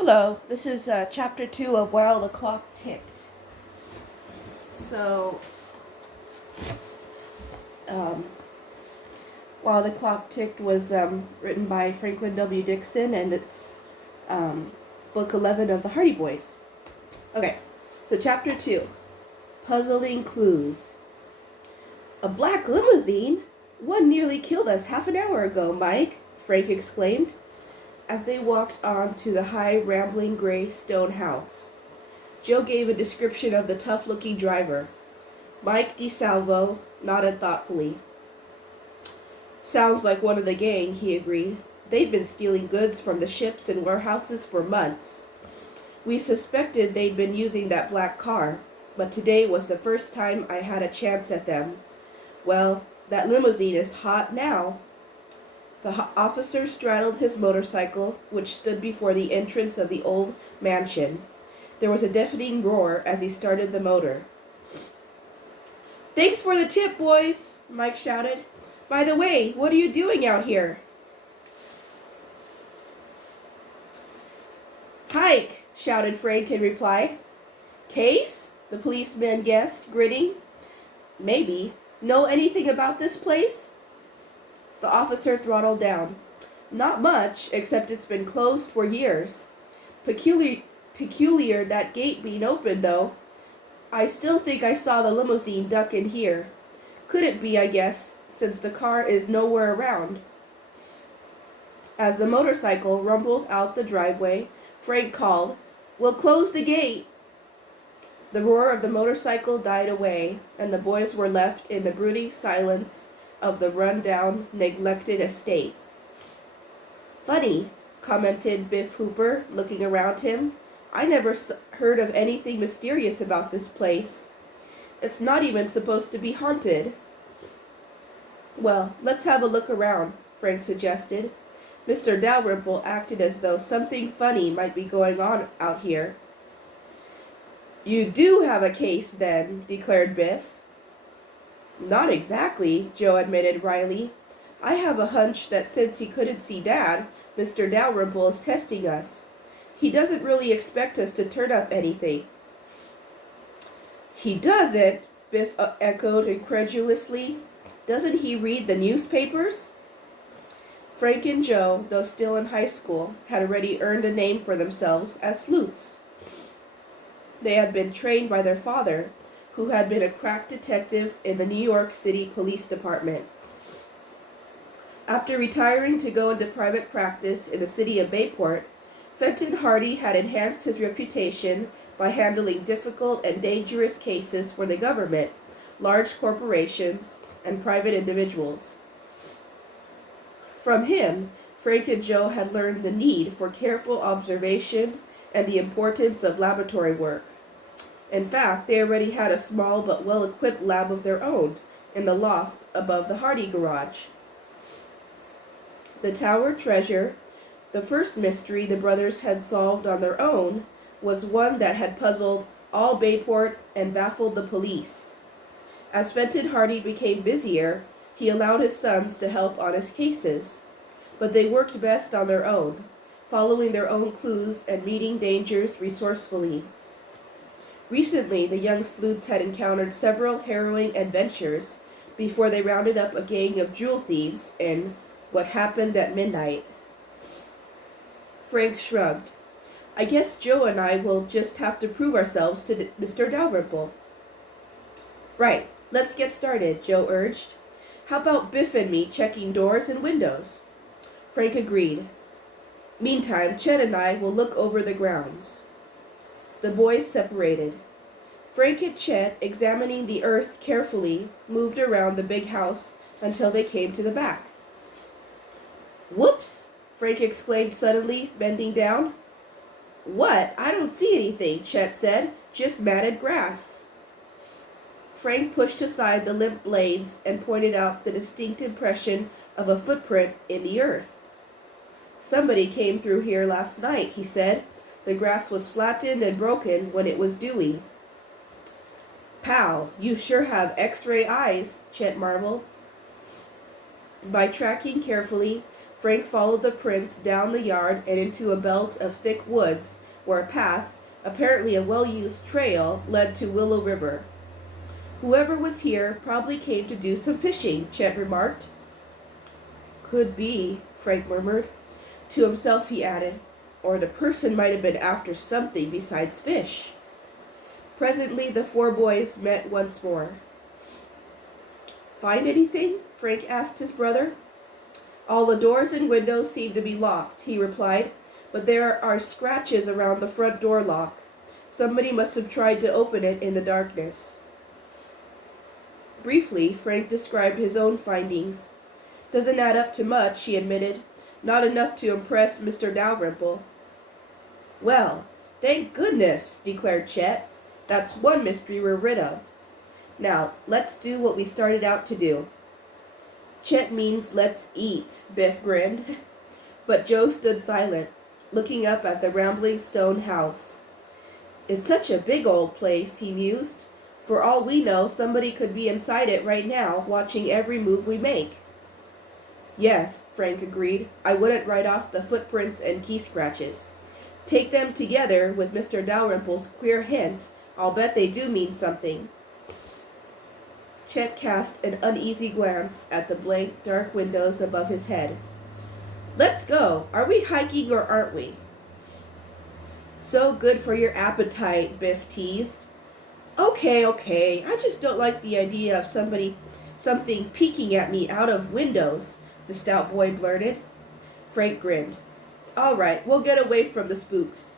Hello, this is chapter 2 of While the Clock Ticked. So, um, While the Clock Ticked was written by Franklin W. Dixon, and it's book 11 of the Hardy Boys. Okay, so chapter 2, Puzzling Clues. A black limousine? One nearly killed us half an hour ago, Mike, Frank exclaimed, as they walked on to the high, rambling gray stone house. Joe gave a description of the tough-looking driver. Mike DeSalvo nodded thoughtfully. Sounds like one of the gang, he agreed. They've been stealing goods from the ships and warehouses for months. We suspected they'd been using that black car, but today was the first time I had a chance at them. Well, that limousine is hot now. The officer straddled his motorcycle, which stood before the entrance of the old mansion. There was a deafening roar as he started the motor. "Thanks for the tip, boys," Mike shouted. "By the way, what are you doing out here?" "Hike," shouted Frank in reply. "Case?" the policeman guessed, grinning. "Maybe. Know anything about this place?" The officer throttled down. "Not much, except it's been closed for years. Peculiar that gate being open, though. I still think I saw the limousine duck in here. Couldn't be, I guess, since the car is nowhere around." As the motorcycle rumbled out the driveway, Frank called, "We'll close the gate." The roar of the motorcycle died away, and the boys were left in the brooding silence of the run-down, neglected estate. "Funny," commented Biff Hooper, looking around him. "I never heard of anything mysterious about this place. It's not even supposed to be haunted." "Well, let's have a look around," Frank suggested. Mr. Dalrymple acted as though something funny might be going on out here. "You do have a case, then," declared Biff. "Not exactly," Joe admitted wryly. "I have a hunch that since he couldn't see Dad, Mr. Dalrymple is testing us. He doesn't really expect us to turn up anything." "He doesn't?" Biff echoed incredulously. "Doesn't he read the newspapers?" Frank and Joe, though still in high school, had already earned a name for themselves as sleuths. They had been trained by their father, who had been a crack detective in the New York City Police Department. After retiring to go into private practice in the city of Bayport, Fenton Hardy had enhanced his reputation by handling difficult and dangerous cases for the government, large corporations, and private individuals. From him, Frank and Joe had learned the need for careful observation and the importance of laboratory work. In fact, they already had a small but well-equipped lab of their own in the loft above the Hardy garage. The Tower treasure, the first mystery the brothers had solved on their own, was one that had puzzled all Bayport and baffled the police. As Fenton Hardy became busier, he allowed his sons to help on his cases, but they worked best on their own, following their own clues and meeting dangers resourcefully. Recently, the young sleuths had encountered several harrowing adventures before they rounded up a gang of jewel thieves in What Happened at Midnight. Frank shrugged. "I guess Joe and I will just have to prove ourselves to Mr. Dalrymple." "Right, let's get started," Joe urged. "How about Biff and me checking doors and windows?" Frank agreed. "Meantime, Chet and I will look over the grounds." The boys separated. Frank and Chet, examining the earth carefully, moved around the big house until they came to the back. "Whoops!" Frank exclaimed suddenly, bending down. "What? I don't see anything," Chet said. "Just matted grass." Frank pushed aside the limp blades and pointed out the distinct impression of a footprint in the earth. "Somebody came through here last night," he said. "The grass was flattened and broken when it was dewy." "Pal, you sure have X-ray eyes," Chet marveled. By tracking carefully, Frank followed the prints down the yard and into a belt of thick woods where a path, apparently a well-used trail, led to Willow River. Whoever was here probably came to do some fishing, Chet remarked. Could be, Frank murmured. To himself he added, or the person might have been after something besides fish. Presently the four boys met once more. Find anything? Frank asked his brother. All the doors and windows seem to be locked, he replied, but there are scratches around the front door lock. Somebody must have tried to open it in the darkness. Briefly, Frank described his own findings. Doesn't add up to much, he admitted. Not enough to impress Mr. Dalrymple. Well, thank goodness, declared Chet. That's one mystery we're rid of. Now, let's do what we started out to do. Chet means let's eat, Biff grinned. But Joe stood silent, looking up at the rambling stone house. It's such a big old place, he mused. For all we know, somebody could be inside it right now, watching every move we make. Yes, Frank agreed. I wouldn't write off the footprints and key scratches. Take them together with Mr. Dalrymple's queer hint. I'll bet they do mean something. Chet cast an uneasy glance at the blank, dark windows above his head. Let's go. Are we hiking or aren't we? So good for your appetite, Biff teased. Okay. I just don't like the idea of something peeking at me out of windows, the stout boy blurted. Frank grinned. All right, we'll get away from the spooks.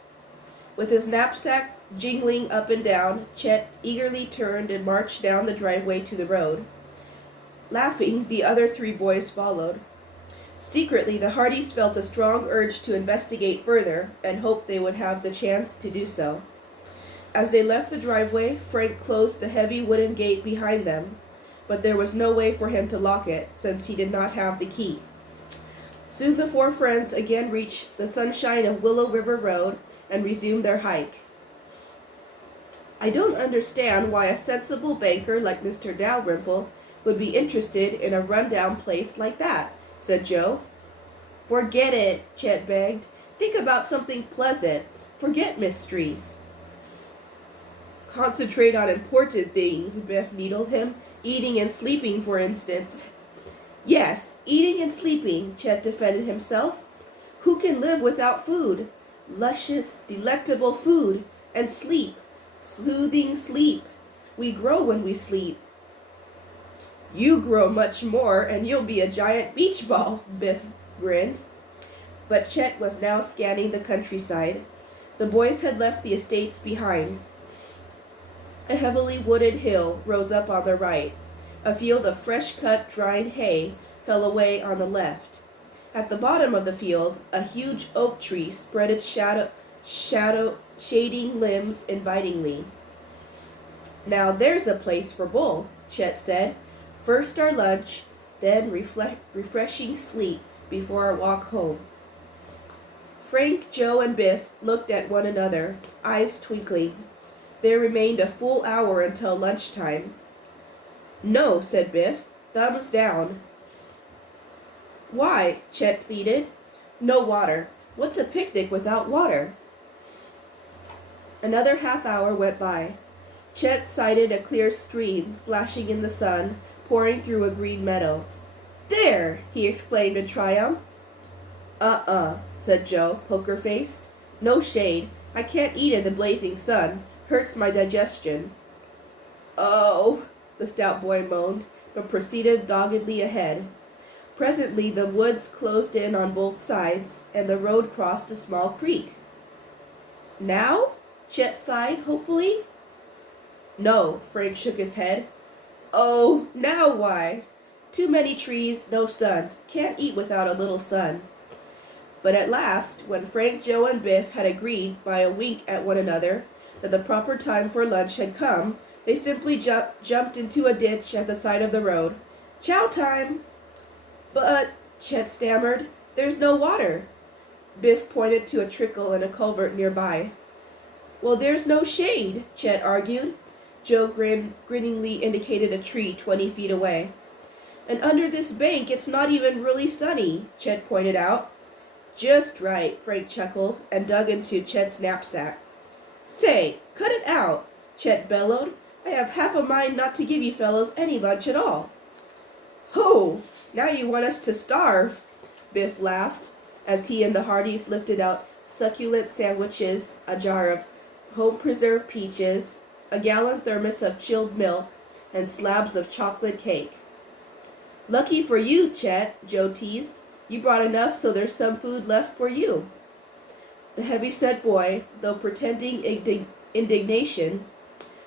With his knapsack jingling up and down, Chet eagerly turned and marched down the driveway to the road. Laughing, the other three boys followed. Secretly, the Hardys felt a strong urge to investigate further and hoped they would have the chance to do so. As they left the driveway, Frank closed the heavy wooden gate behind them, but there was no way for him to lock it since he did not have the key. Soon the four friends again reached the sunshine of Willow River Road and resumed their hike. I don't understand why a sensible banker like Mr. Dalrymple would be interested in a run-down place like that, said Joe. Forget it, Chet begged. Think about something pleasant. Forget mysteries. Concentrate on important things, Biff needled him. Eating and sleeping, for instance. Yes, eating and sleeping, Chet defended himself. Who can live without food? Luscious, delectable food. And sleep. Soothing sleep. We grow when we sleep. You grow much more, and you'll be a giant beach ball, Biff grinned. But Chet was now scanning the countryside. The boys had left the estates behind. A heavily wooded hill rose up on the right. A field of fresh-cut, dried hay fell away on the left. At the bottom of the field, a huge oak tree spread its shading limbs invitingly. Now there's a place for both, Chet said. First our lunch, then refreshing sleep before our walk home. Frank, Joe, and Biff looked at one another, eyes twinkling. There remained a full hour until lunchtime. No, said Biff. Thumbs down. Why? Chet pleaded. No water. What's a picnic without water? Another half hour went by. Chet sighted a clear stream flashing in the sun, pouring through a green meadow. There! He exclaimed in triumph. Said Joe, poker-faced. No shade. I can't eat in the blazing sun. Hurts my digestion. Oh, the stout boy moaned, but proceeded doggedly ahead. Presently the woods closed in on both sides, and the road crossed a small creek. Now? Chet sighed hopefully. No, Frank shook his head. Oh, now why? Too many trees, no sun. Can't eat without a little sun. But at last, when Frank, Joe, and Biff had agreed by a wink at one another that the proper time for lunch had come, they simply jumped into a ditch at the side of the road. Chow time! But, Chet stammered, there's no water. Biff pointed to a trickle in a culvert nearby. Well, there's no shade, Chet argued. Joe grinningly indicated a tree 20 feet away. And under this bank, it's not even really sunny, Chet pointed out. Just right, Frank chuckled and dug into Chet's knapsack. Say, cut it out, Chet bellowed. I have half a mind not to give you fellows any lunch at all. Ho! Now you want us to starve, Biff laughed, as he and the Hardys lifted out succulent sandwiches, a jar of home-preserved peaches, a gallon thermos of chilled milk, and slabs of chocolate cake. Lucky for you, Chet, Joe teased. You brought enough so there's some food left for you. The heavy-set boy, though pretending indignation,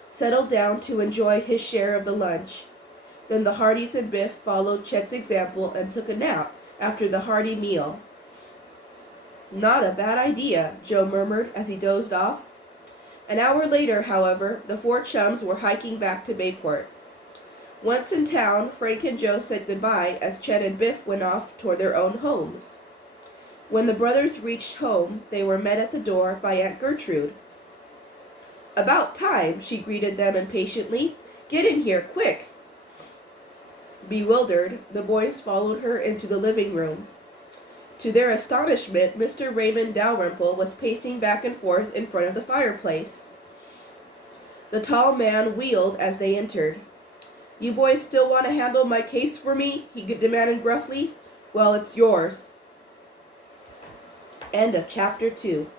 settled down to enjoy his share of the lunch. Then the Hardys and Biff followed Chet's example and took a nap after the hearty meal. Not a bad idea, Joe murmured as he dozed off. An hour later, however, the four chums were hiking back to Bayport. Once in town, Frank and Joe said goodbye as Chet and Biff went off toward their own homes. When the brothers reached home, they were met at the door by Aunt Gertrude. About time, she greeted them impatiently. Get in here, quick! Bewildered, the boys followed her into the living room. To their astonishment, Mr. Raymond Dalrymple was pacing back and forth in front of the fireplace. The tall man wheeled as they entered. You boys still want to handle my case for me? He demanded gruffly. Well, it's yours. End of chapter 2.